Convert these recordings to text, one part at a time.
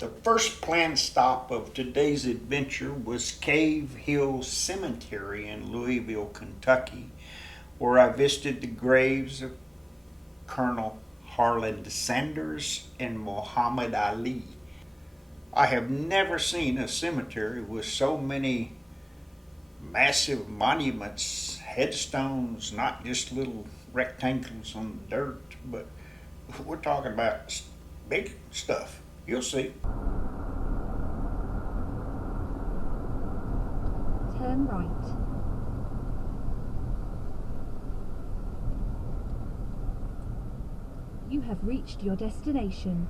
The first planned stop of today's adventure was Cave Hill Cemetery in Louisville, Kentucky, where I visited the graves of Colonel HARLAND Sanders and Muhammad Ali. I have never seen a cemetery with so many massive monuments, headstones, not just little rectangles on the dirt, but we're talking about big stuff. You'll see. Turn right. You have reached your destination.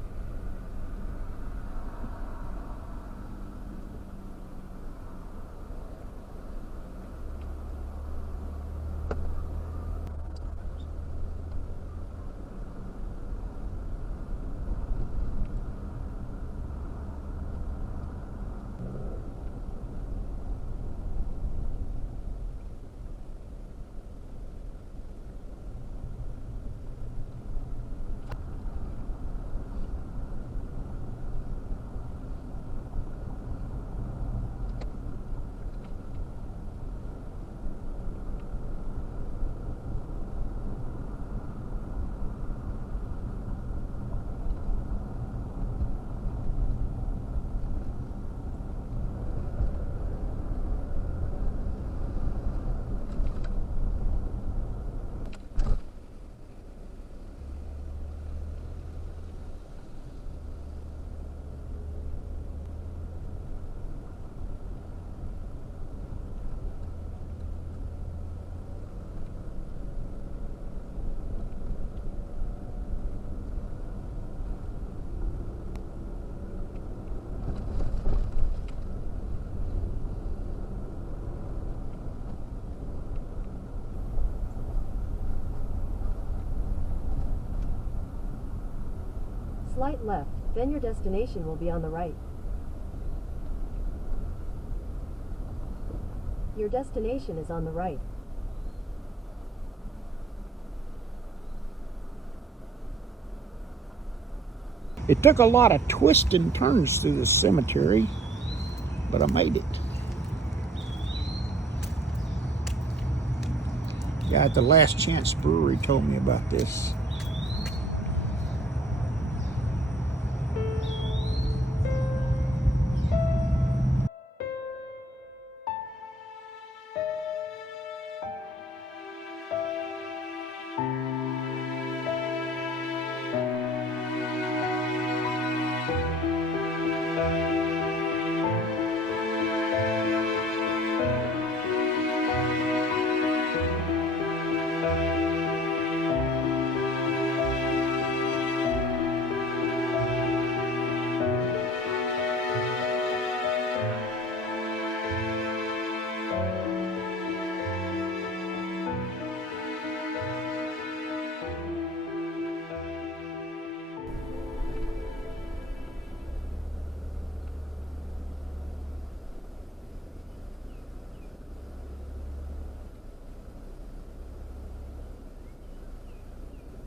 Slight left, then your destination will be on the right. Your destination is on the right. It took a lot of twists and turns through the cemetery, but I made it. Yeah, at the Last Chance Brewery told me about this.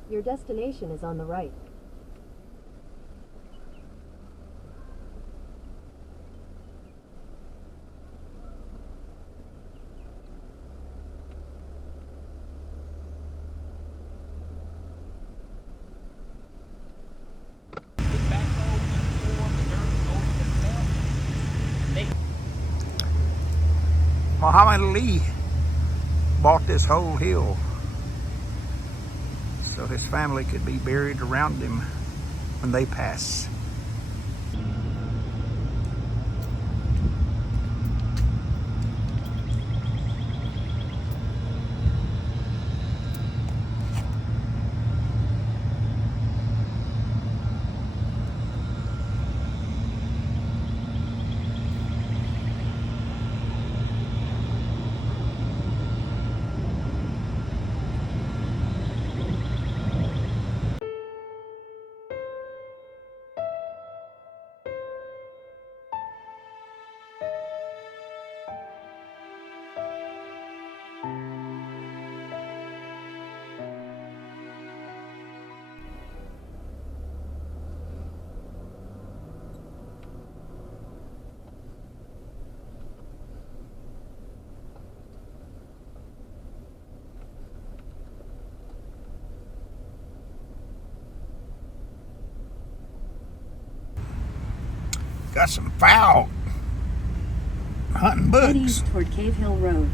Your destination is on the right. Muhammad Ali bought this whole hill so his family could be buried around him when they pass. Got some fowl hunting Head bugs. east toward Cave Hill Road.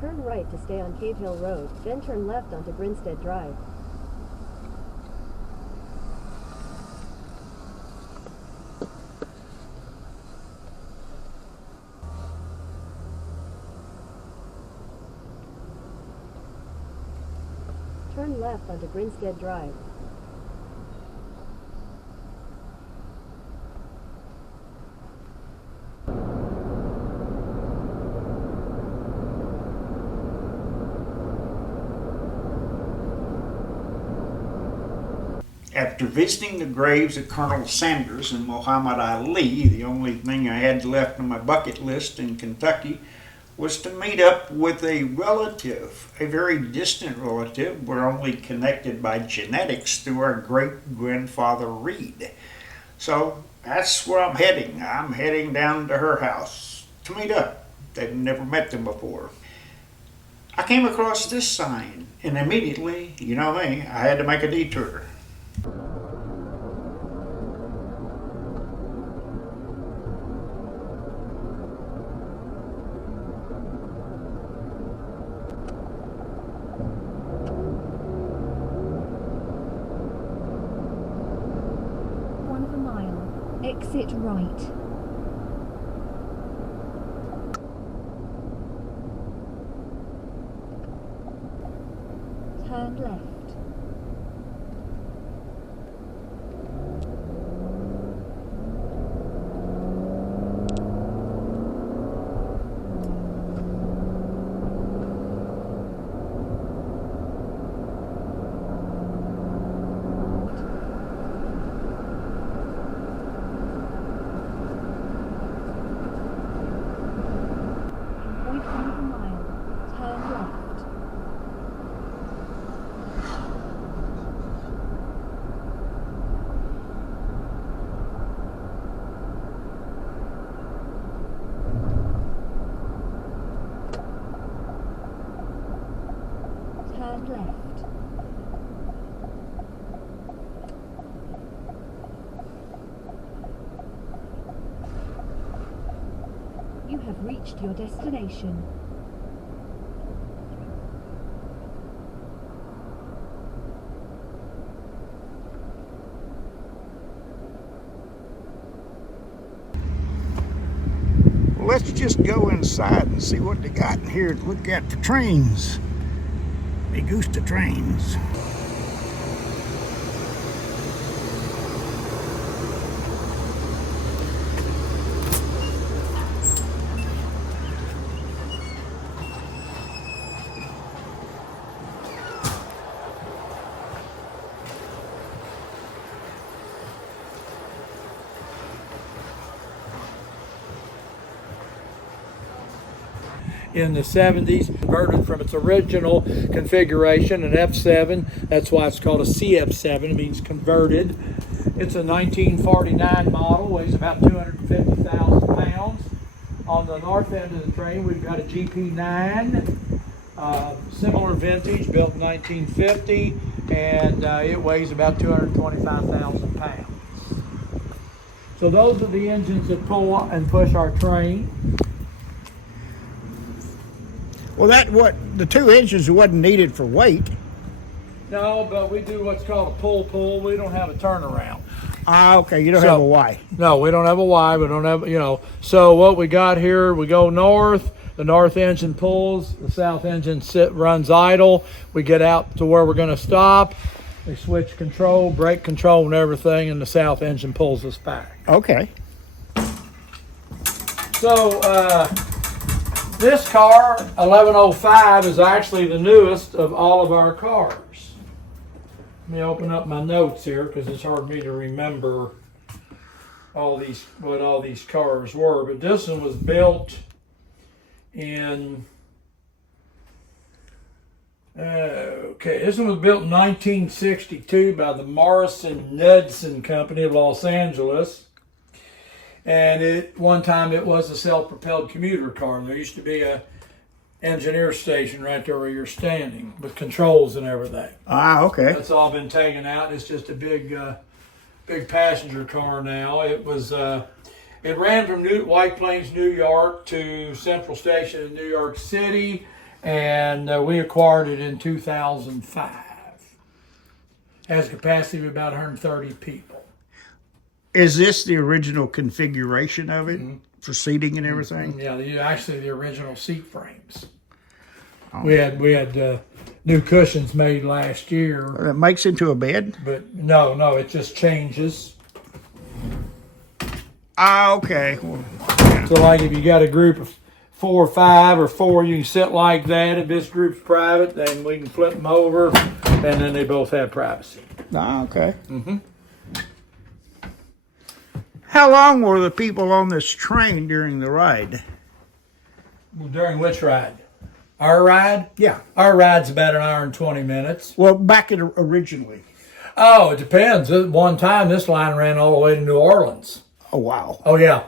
Turn right to stay on Cave Hill Road, then turn left onto Grinstead Drive. Turn left onto Grinstead Drive. After visiting the graves of Colonel Sanders and Muhammad Ali, the only thing I had left on my bucket list in Kentucky was to meet up with a relative, a very distant relative. We're only connected by genetics through our great-grandfather Reed. So that's where I'm heading. I'm heading down to her house to meet up. They've never met them before. I came across this sign, and immediately, you know me, I had to make a detour. Exit right. Turn left. Turn left. You have reached your destination. Let's just go inside and see what they got in here to look at for trains. Big goose to trains. In the 70s, converted from its original configuration, an F7. That's why it's called a CF7. It means converted. It's a 1949 model, weighs about 250,000 pounds. On the north end of the train, we've got a GP9, similar vintage, built in 1950, and it weighs about 225,000 pounds. So those are the engines that pull and push our train. Well, the two engines wasn't needed for weight. No, but we do what's called a pull. We don't have a turnaround. Ah, okay, you don't have a Y. No, we don't have a Y. We don't have, So what we got here, we go north. The north engine pulls. The south engine runs idle. We get out to where we're going to stop. We switch control, brake control, and everything, and the south engine pulls us back. Okay. So this car, 1105, is actually the newest of all of our cars. Let me open up my notes here because it's hard for me to remember what all these cars were. But this one was built in this one was built in 1962 by the Morrison Knudsen Company of Los Angeles. And one time it was a self-propelled commuter car. There used to be a engineer station right there where you're standing with controls and everything. Ah, okay. That's all been taken out. It's just a big big passenger car now. It was it ran from White Plains, New York to Central Station in New York City, and we acquired it in 2005. Has a capacity of about 130 people. Is this the original configuration of it for seating and everything? Yeah, actually the original seat frames. Oh. We had new cushions made last year. It makes into a bed? But no, it just changes. Ah, okay. Well, so like if you got a group of 4 or 5 or 4, you can sit like that. If this group's private, then we can flip them over, and then they both have privacy. Ah, okay. How long were the people on this train during the ride? Well, during which ride? Our ride? Yeah. Our ride's about 1 hour and 20 minutes. Well, back at originally. Oh, it depends. At one time, this line ran all the way to New Orleans. Oh, wow. Oh, yeah.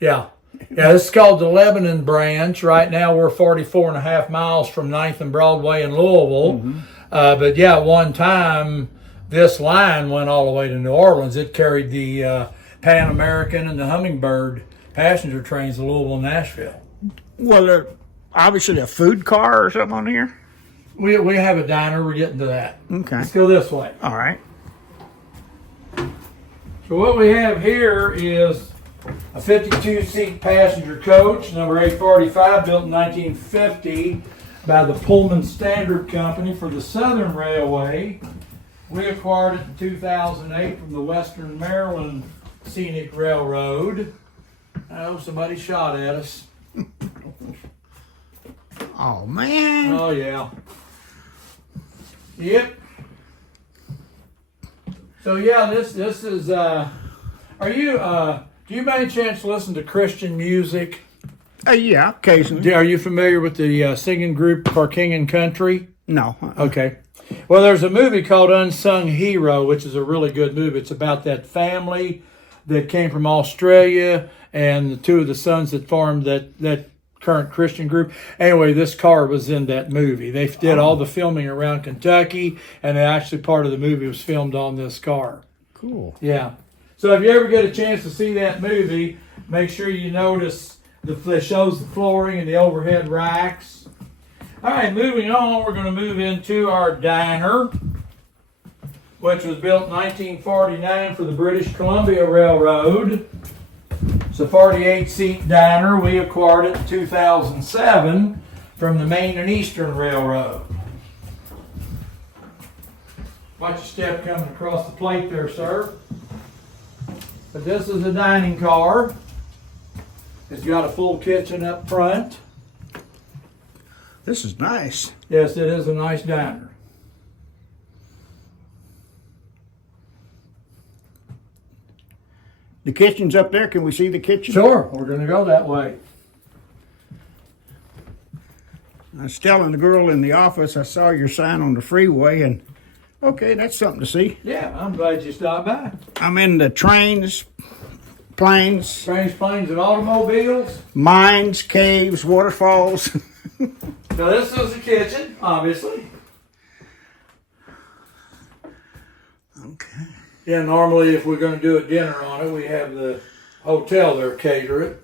Yeah. Yeah, this is called the Lebanon branch. Right now, we're 44.5 miles from 9th and Broadway in Louisville. But yeah, at one time, this line went all the way to New Orleans. It carried the Pan American and the Hummingbird passenger trains to Louisville and Nashville. Well, obviously a food car or something on here? We have a diner. We're getting to that. Okay. Let's go this way. All right. So what we have here is a 52-seat passenger coach, number 845, built in 1950 by the Pullman Standard Company for the Southern Railway. We acquired it in 2008 from the Western Maryland Scenic Railroad. Oh, somebody shot at us. Oh, man. Oh, yeah. Yep. So, yeah, this is, are you, do you by any chance listen to Christian music? Yeah, occasionally. Are you familiar with the singing group for King and Country? No. Okay. Well, there's a movie called Unsung Hero, which is a really good movie. It's about that family that came from Australia and the 2 of the sons that formed that current Christian group. Anyway, this car was in that movie. They did all the filming around Kentucky, and actually part of the movie was filmed on this car. Cool. Yeah. So if you ever get a chance to see that movie, make sure you notice that shows the flooring and the overhead racks. All right, moving on, we're going to move into our diner, which was built in 1949 for the British Columbia Railroad. It's a 48-seat diner. We acquired it in 2007 from the Maine and Eastern Railroad. Watch your step coming across the plate there, sir. But this is a dining car. It's got a full kitchen up front. This is nice. Yes, it is a nice diner. The kitchen's up there. Can we see the kitchen? Sure, we're going to go that way. I was telling the girl in the office I saw your sign on the freeway, and okay, that's something to see. Yeah, I'm glad you stopped by. I'm in the trains, planes, Planes, and automobiles. mines, caves, waterfalls. So this is the kitchen, obviously. Okay. Yeah, normally if we're going to do a dinner on it, we have the hotel there cater it.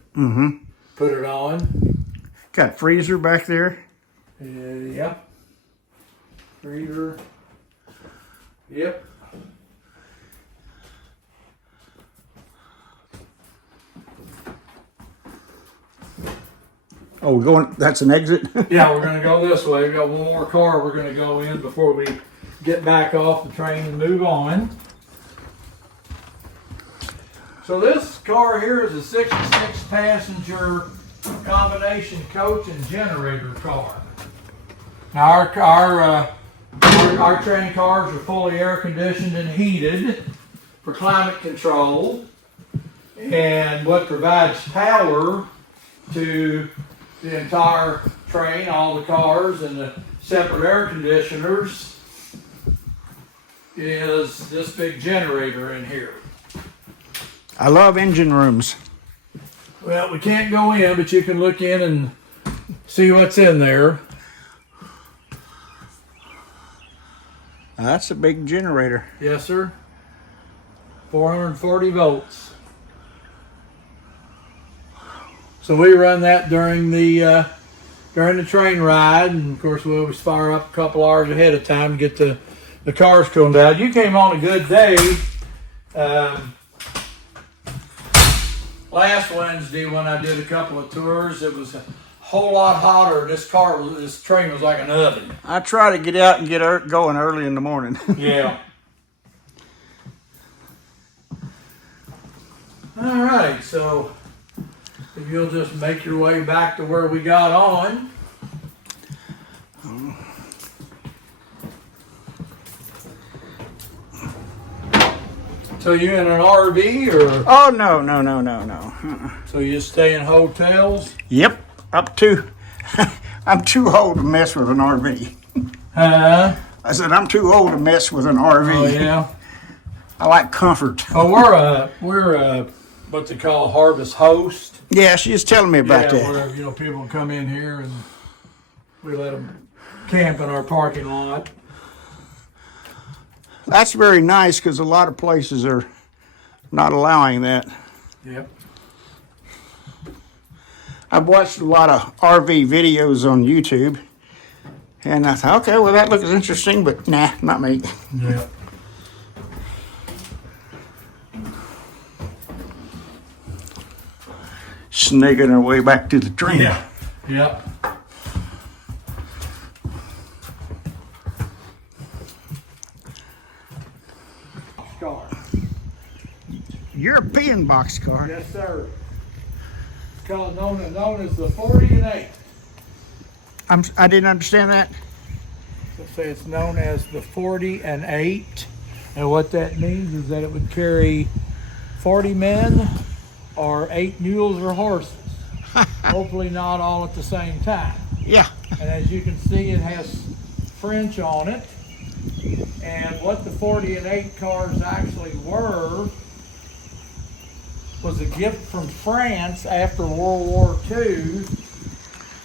Put it on. Got freezer back there. Yep. Freezer. Yep. Oh, we're going. That's an exit. Yeah, we're going to go this way. We've got one more car we're going to go in before we get back off the train and move on. So this car here is a 66 passenger combination coach and generator car. Now our train cars are fully air conditioned and heated for climate control, and what provides power to the entire train, all the cars and the separate air conditioners, is this big generator in here. I love engine rooms. Well, we can't go in, but you can look in and see what's in there. That's a big generator. Yes, sir. 440 volts. So we run that during the train ride, and of course we always fire up a couple hours ahead of time to get the cars cooled down. You came on a good day last Wednesday when I did a couple of tours. It was a whole lot hotter. This train was like an oven. I try to get out and get going early in the morning. Yeah. All right, so if you'll just make your way back to where we got on. So you in an RV or? Oh, no. So you stay in hotels? Yep, I'm too old to mess with an RV. Huh? I said, I'm too old to mess with an RV. Oh yeah. I like comfort. Oh, we're what they call harvest host. Yeah, she was telling me about that. Where people come in here and we let them camp in our parking lot. That's very nice because a lot of places are not allowing that. Yep. I've watched a lot of RV videos on YouTube, and I thought, okay, well, that looks interesting, but nah, not me. Yeah. Snaking our way back to the train. Yeah. Yep. Car. European boxcar. Yes, sir. It's called known as the 40 and 8. I didn't understand that. Let's say it's known as the 40 and 8. And what that means is that it would carry 40 men or 8 mules or horses. Hopefully not all at the same time. Yeah. And as you can see, it has French on it. And what the 40 and 8 cars actually were was a gift from France after World War II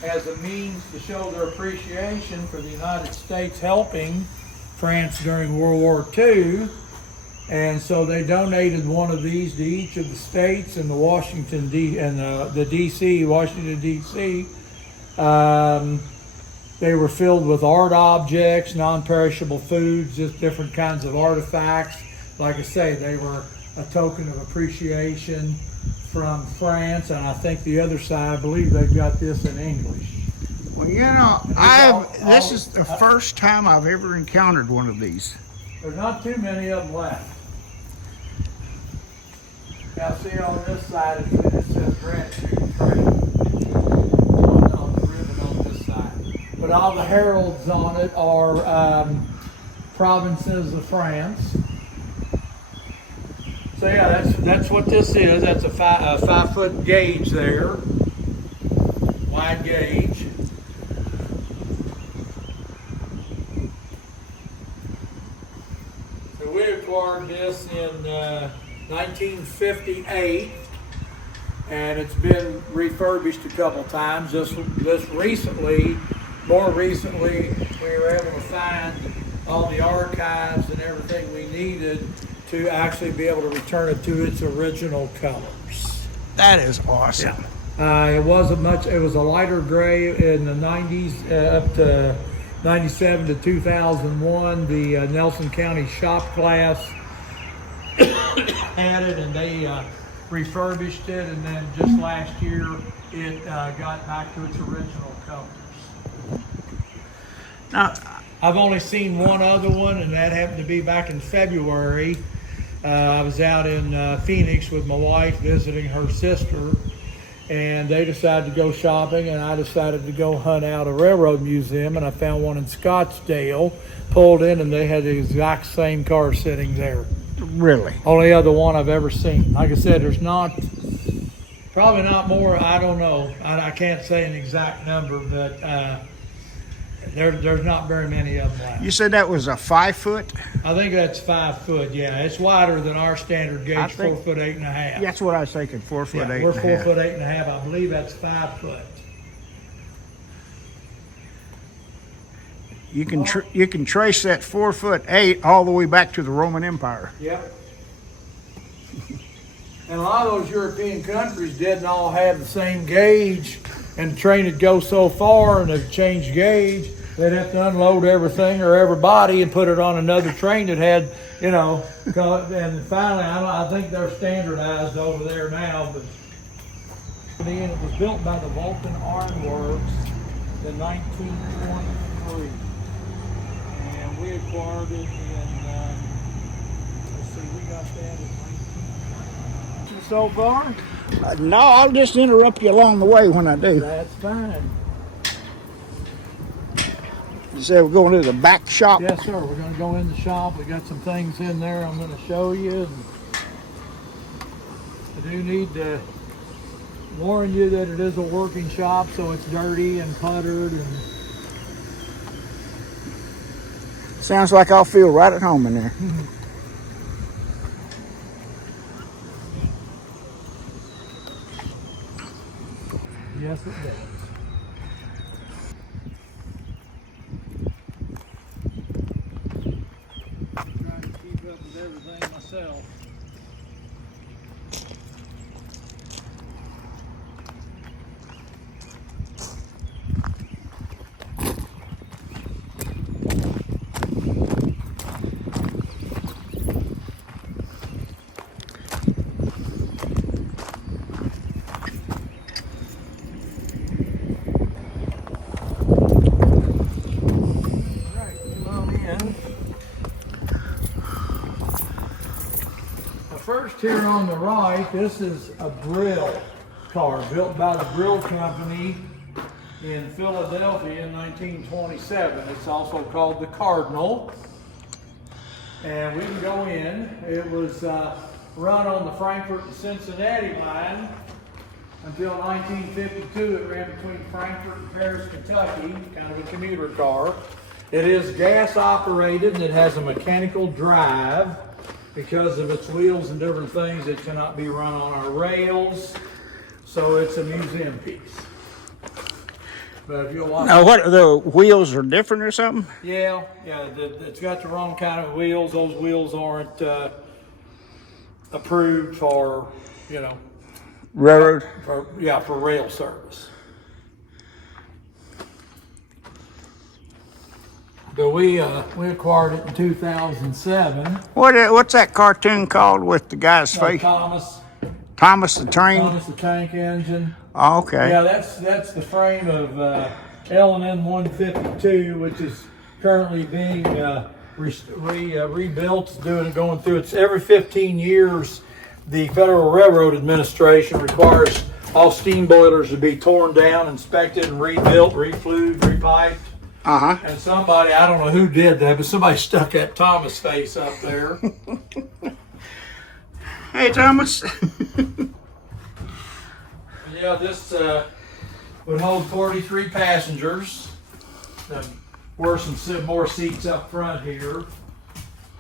as a means to show their appreciation for the United States helping France during World War II. And so they donated one of these to each of the states and the Washington D.C. They were filled with art objects, non-perishable foods, just different kinds of artifacts. Like I say, they were a token of appreciation from France, and I think the other side, I believe they've got this in English. Well, this is the first time I've ever encountered one of these. There's not too many of them left. Now see on this side it says gratitude train on the ribbon on this side. But all the heralds on it are provinces of France. So yeah, that's what this is. That's a 5-foot gauge there, wide gauge. So we acquired this in 1958, and it's been refurbished a couple times. More recently, we were able to find all the archives and everything we needed to actually be able to return it to its original colors. That is awesome. It was a lighter gray in the 90s up to 97 to 2001. The Nelson County shop class had it, and they refurbished it, and then just last year it got back to its original colors. Now, I've only seen one other one, and that happened to be back in February. I was out in Phoenix with my wife visiting her sister, and they decided to go shopping, and I decided to go hunt out a railroad museum, and I found one in Scottsdale, pulled in, and they had the exact same car sitting there. really? Only other one I've ever seen. Like I said, there's probably not more, I don't know. I can't say an exact number, but there's not very many of them left. You said that was a 5-foot? I think that's 5 foot, yeah. It's wider than our standard I gauge, think- 4 foot 8.5. That's what I was thinking, 4 foot Yeah, 8. we're and a 4 half. foot 8.5. I believe that's 5 foot. You can trace that 4 foot 8 all the way back to the Roman Empire. Yep. And a lot of those European countries didn't all have the same gauge, and the train would go so far and they'd change gauge, they'd have to unload everything or everybody and put it on another train that had, you know, and finally, I think they're standardized over there now, but it was built by the Vulcan Iron Works in 1923. And we acquired it in, let's see, we got that in 19... So far? No, I'll just interrupt you along the way when I do. That's fine. You said we're going to the back shop? Yes, sir. We're going to go in the shop. We got some things in there I'm going to show you. And I do need to warn you that it is a working shop, so it's dirty and cluttered. And Sounds like I'll feel right at home in there. yes, it does. Trying to keep up with everything myself. First here on the right, this is a Brill car built by the Brill Company in Philadelphia in 1927. It's also called the Cardinal. And we can go in. It was run on the Frankfurt and Cincinnati line until 1952. It ran between Frankfurt and Paris, Kentucky, kind of a commuter car. It is gas operated and it has a mechanical drive. Because of its wheels and different things, it cannot be run on our rails, so it's a museum piece. But if you'll watch, Now, what, the wheels are different or something? yeah, it's got the wrong kind of wheels. Those wheels aren't approved for, you know, Railroad? for rail service. But we acquired it in 2007. What's that cartoon called with the guy's face? Thomas The Train? Thomas the Tank Engine. Oh, okay. Yeah, that's the frame of L&N 152, which is currently being rebuilt. Going through. It's every 15 years. The Federal Railroad Administration requires all steam boilers to be torn down, inspected, and rebuilt, reflued, repiped. Uh-huh. And somebody, I don't know who did that, but somebody stuck that Thomas face up there. Hey, Thomas. Yeah, this would hold 43 passengers. Worse and more seats up front here.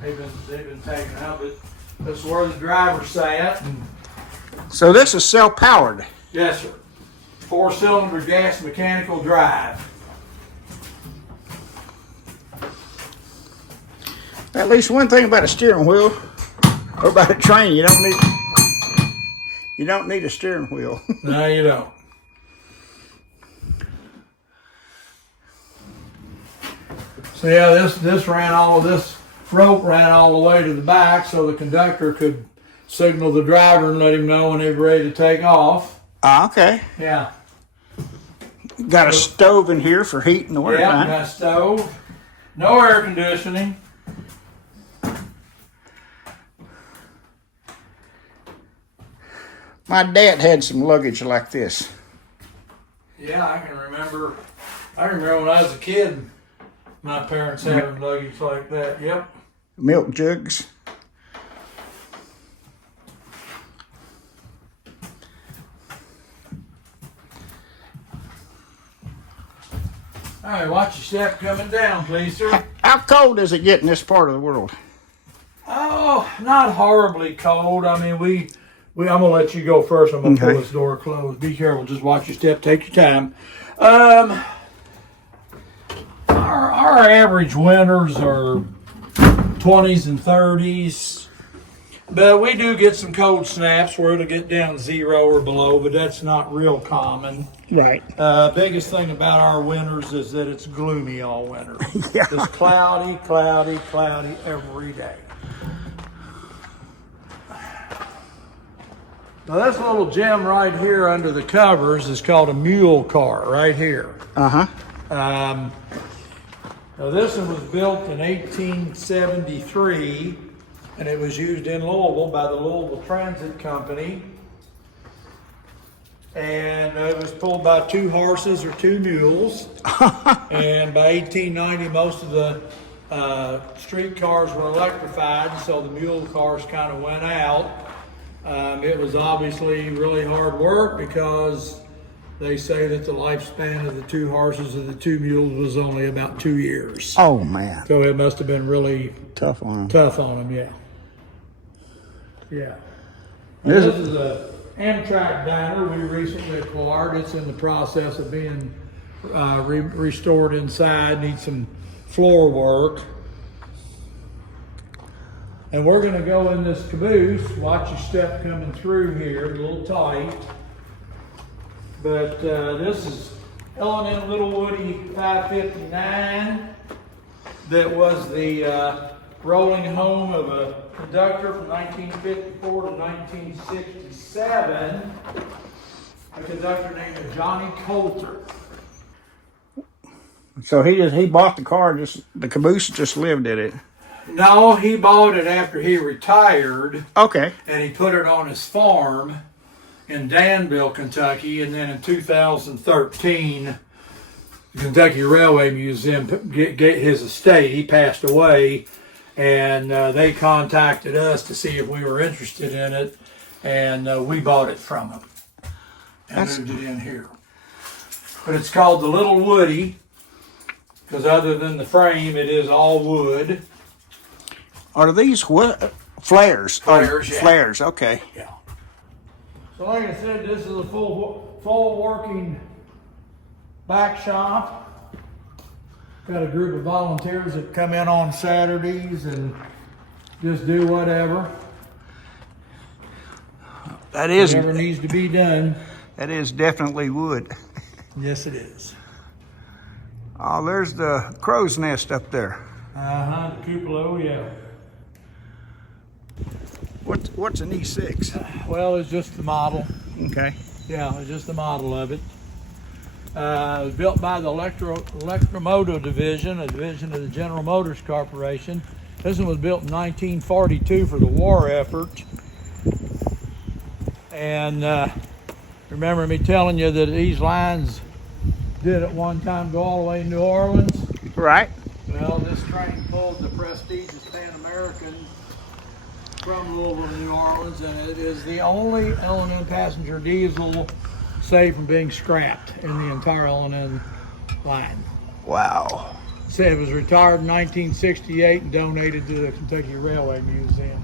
They've been taken out, but this is where the driver sat. So this is self-powered? Yes, sir. 4-cylinder gas mechanical drive. At least one thing about a steering wheel, or about a train, you don't need a steering wheel. No, you don't. So yeah, this rope ran all the way to the back, so the conductor could signal the driver and let him know when they were ready to take off. Okay. Yeah. Got a stove in here for heat in the winter Yeah, time. got a stove. No air conditioning. My dad had some luggage like this. Yeah, I can remember. I remember when I was a kid, my parents having luggage like that. Yep. Milk jugs. All right, watch your step coming down, please, sir. How cold does it get in this part of the world? Oh, not horribly cold. I mean, I'm gonna let you go first. I'm gonna pull this door closed. Be careful. Just watch your step. Take your time. Our average winters are 20s and 30s. But we do get some cold snaps where it'll get down 0 or below, but that's not real common. Right. Biggest thing about our winters is that it's gloomy all winter. Yeah. It's cloudy, cloudy, cloudy every day. Now this little gem right here under the covers is called a mule car right here. Uh-huh. Now this one was built in 1873 and it was used in Louisville by the Louisville Transit Company. And it was pulled by 2 horses or 2 mules. And by 1890, most of the street cars were electrified, so the mule cars kind of went out. It was obviously really hard work because they say that the lifespan of the 2 horses and the 2 mules was only about 2 years. Oh, man. So it must have been really Tough on them. tough on them, yeah. Yeah. This is a Amtrak diner we recently acquired. It's in the process of being restored inside. Needs some floor work. And we're going to go in this caboose. Watch your step coming through here, a little tight. But this is L&N Little Woody 559 that was the rolling home of a conductor from 1954 to 1967, a conductor named Johnny Coulter. So he bought the car, the caboose just lived in it. No, he bought it after he retired. Okay. And he put it on his farm in Danville, Kentucky, and then in 2013, the Kentucky Railway Museum get his estate. He passed away, and they contacted us to see if we were interested in it, and we bought it from them and moved it in here. But it's called the Little Woody because other than the frame, it is all wood. Are these what? Flares? Flares, yeah. Flares, okay. Yeah. So like I said, this is a full working back shop. Got a group of volunteers that come in on Saturdays and just do whatever. Whatever needs to be done. That is definitely wood. Yes, it is. Oh, there's the crow's nest up there. The cupola, yeah. What's an E6? Well, it's just the model. Okay. Yeah, it's just the model of it. It was built by the Electromotive Division, a division of the General Motors Corporation. This one was built in 1942 for the war effort. And remember me telling you that these lines did at one time go all the way to New Orleans? Right. Well, this train pulled the prestigious Pan American from Louisville to New Orleans, and it is the only L&N passenger diesel saved from being scrapped in the entire L&N line. Wow. So it was retired in 1968 and donated to the Kentucky Railway Museum.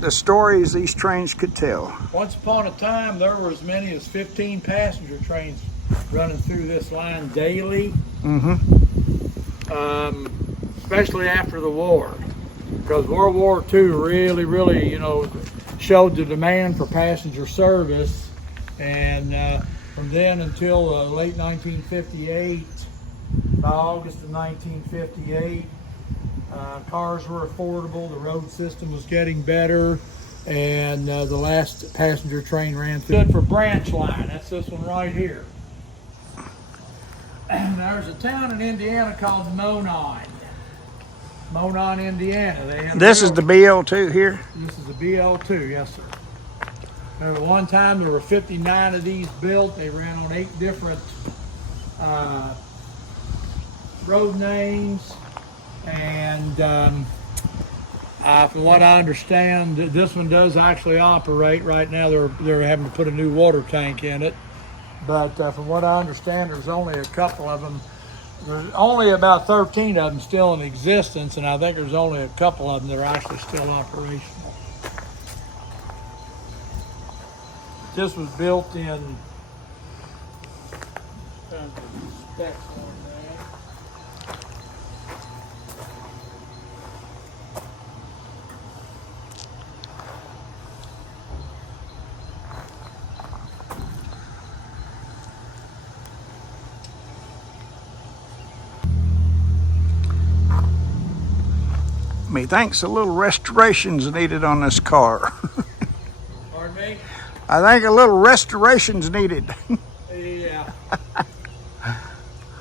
The stories these trains could tell. Once upon a time, there were as many as 15 passenger trains running through this line daily. Especially after the war, because World War II really, showed the demand for passenger service, and from then until late 1958, by August of 1958. Cars were affordable, the road system was getting better, and the last passenger train ran through. Stood for branch line, that's this one right here. And there's a town in Indiana called Monon, Indiana. This is the BL2 here? This is the BL2, yes sir. At one time there were 59 of these built. They ran on 8 different road names. And from what I understand, this one does actually operate. Right now they're having to put a new water tank in it. But from what I understand, there's only a couple of them. There's only about 13 of them still in existence, and I think there's only a couple of them that are actually still operational. This was built in specs on that. Methinks a little restoration's needed on this car. Pardon me? I think a little restoration's needed. Yeah.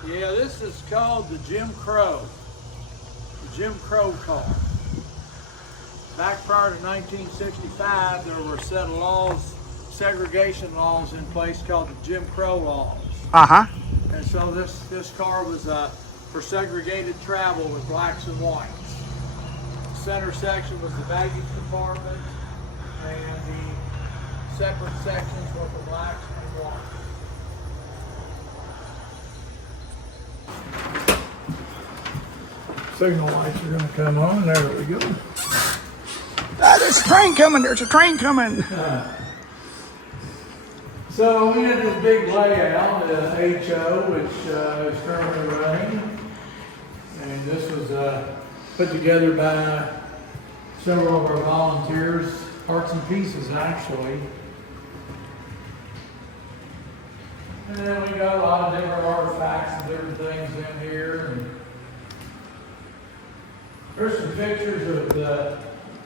Yeah, this is called the Jim Crow. The Jim Crow car. Back prior to 1965, there were a set of laws, segregation laws in place called the Jim Crow laws. Uh-huh. And so this car was for segregated travel with blacks and whites. The center section was the baggage compartment, and the separate sections were for blacks and whites. Signal lights are going to come on. There we go. There's a train coming. There's a train coming. So we had this big layout, the HO, which is currently running. And this was put together by several of our volunteers, parts and pieces actually. And then we got a lot of different artifacts and different things in here. And there's some pictures of the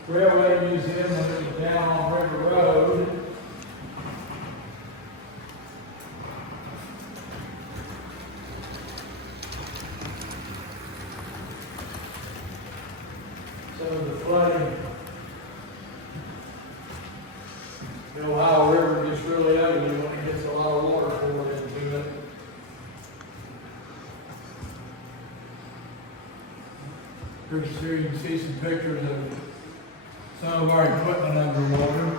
Railway Museum when it was down on River Road. Some of the flooding. The Ohio River gets really ugly when it gets a lot of water poured into it. Here you can see some pictures of some of our equipment underwater.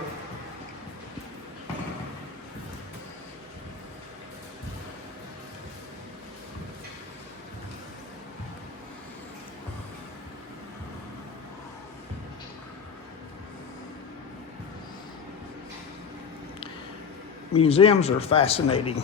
Museums are fascinating.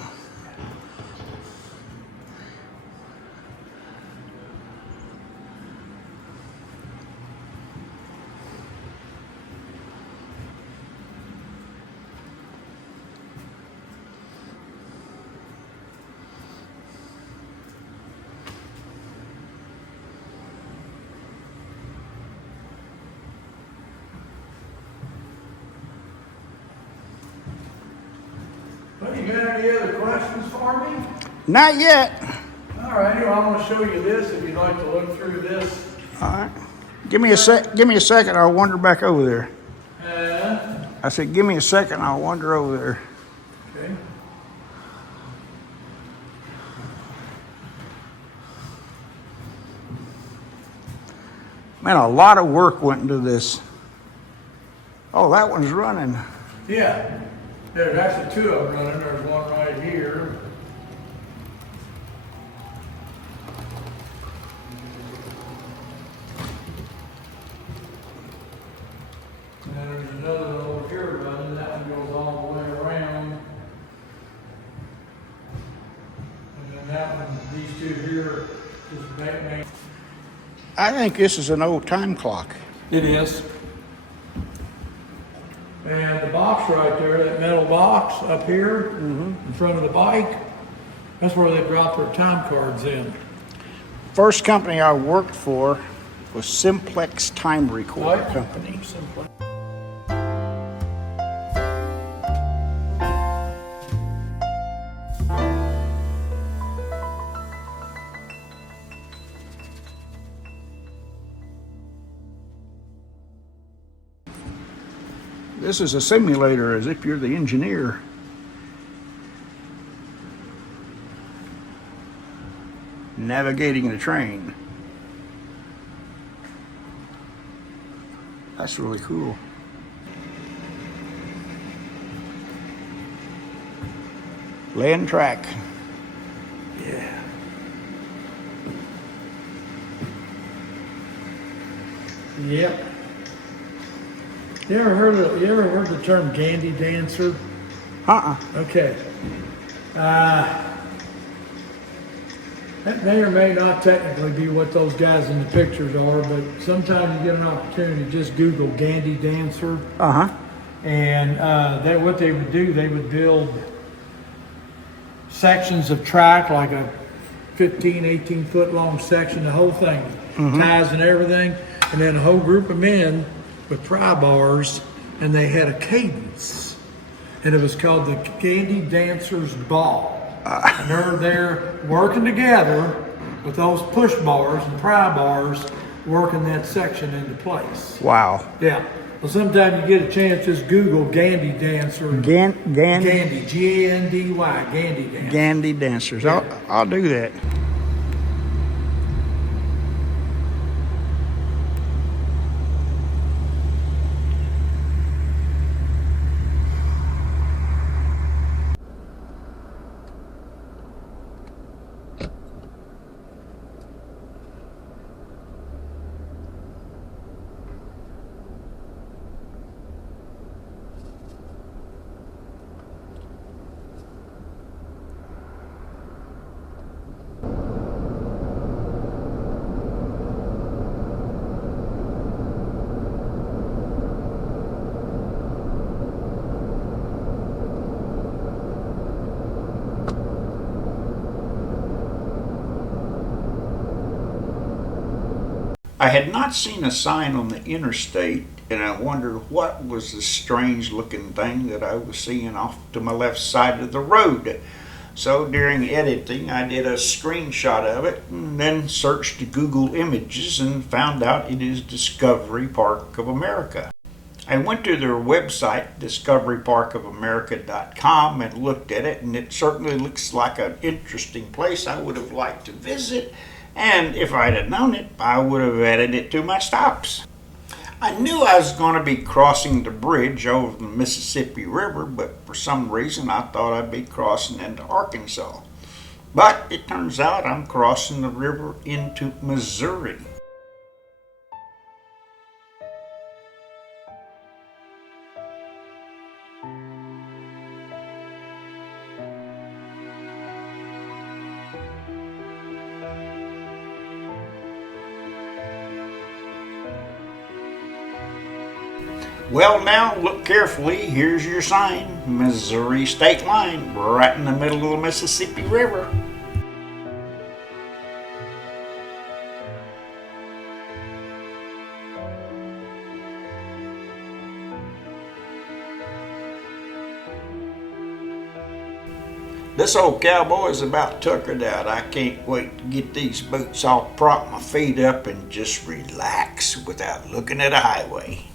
Well, you got any other questions for me? Not yet. All right, well, I'm going to show you this if you'd like to look through this. All right. Give me a second. I'll wander back over there. I said, give me a second. I'll wander over there. Okay. Man, a lot of work went into this. Oh, that one's running. Yeah. There's actually two of them running. There's one right here. And then there's another one over here running. That one goes all the way around. And then that one, these two here, is main. I think this is an old time clock. It is. And the box right there, that metal box up here in front of the bike, that's where they brought their time cards in. First company I worked for was Simplex Time Recorder What? Company. Simply. This is a simulator as if you're the engineer. Navigating the train. That's really cool. Laying track. Yeah. Yep. You ever heard the term Gandy dancer? Okay. That may or may not technically be what those guys in the pictures are, but sometimes you get an opportunity to just Google Gandy Dancer. And what they would do, they would build sections of track, like a 15, 18 foot long section, the whole thing, ties and everything, and then a whole group of men with pry bars, and they had a cadence, and it was called the Gandy Dancers Ball. And they're there working together with those push bars and pry bars, working that section into place. Wow. Yeah. Well, sometime you get a chance, just Google Gandy Dancer. Gandy? Gandy, G-A-N-D-Y, Gandy Dancer. Gandy Dancers. Yeah. I'll do that. I had not seen a sign on the interstate, and I wondered what was the strange looking thing that I was seeing off to my left side of the road. So during editing, I did a screenshot of it and then searched Google Images and found out it is Discovery Park of America. I went to their website, discoveryparkofamerica.com, and looked at it, and it certainly looks like an interesting place I would have liked to visit. And if I'd have known it, I would have added it to my stops. I knew I was going to be crossing the bridge over the Mississippi River, but for some reason I thought I'd be crossing into Arkansas. But it turns out I'm crossing the river into Missouri. Well, now look carefully. Here's your sign, Missouri state line, right in the middle of the Mississippi River. This old cowboy's about tuckered out. I can't wait to get these boots off, prop my feet up, and just relax without looking at a highway.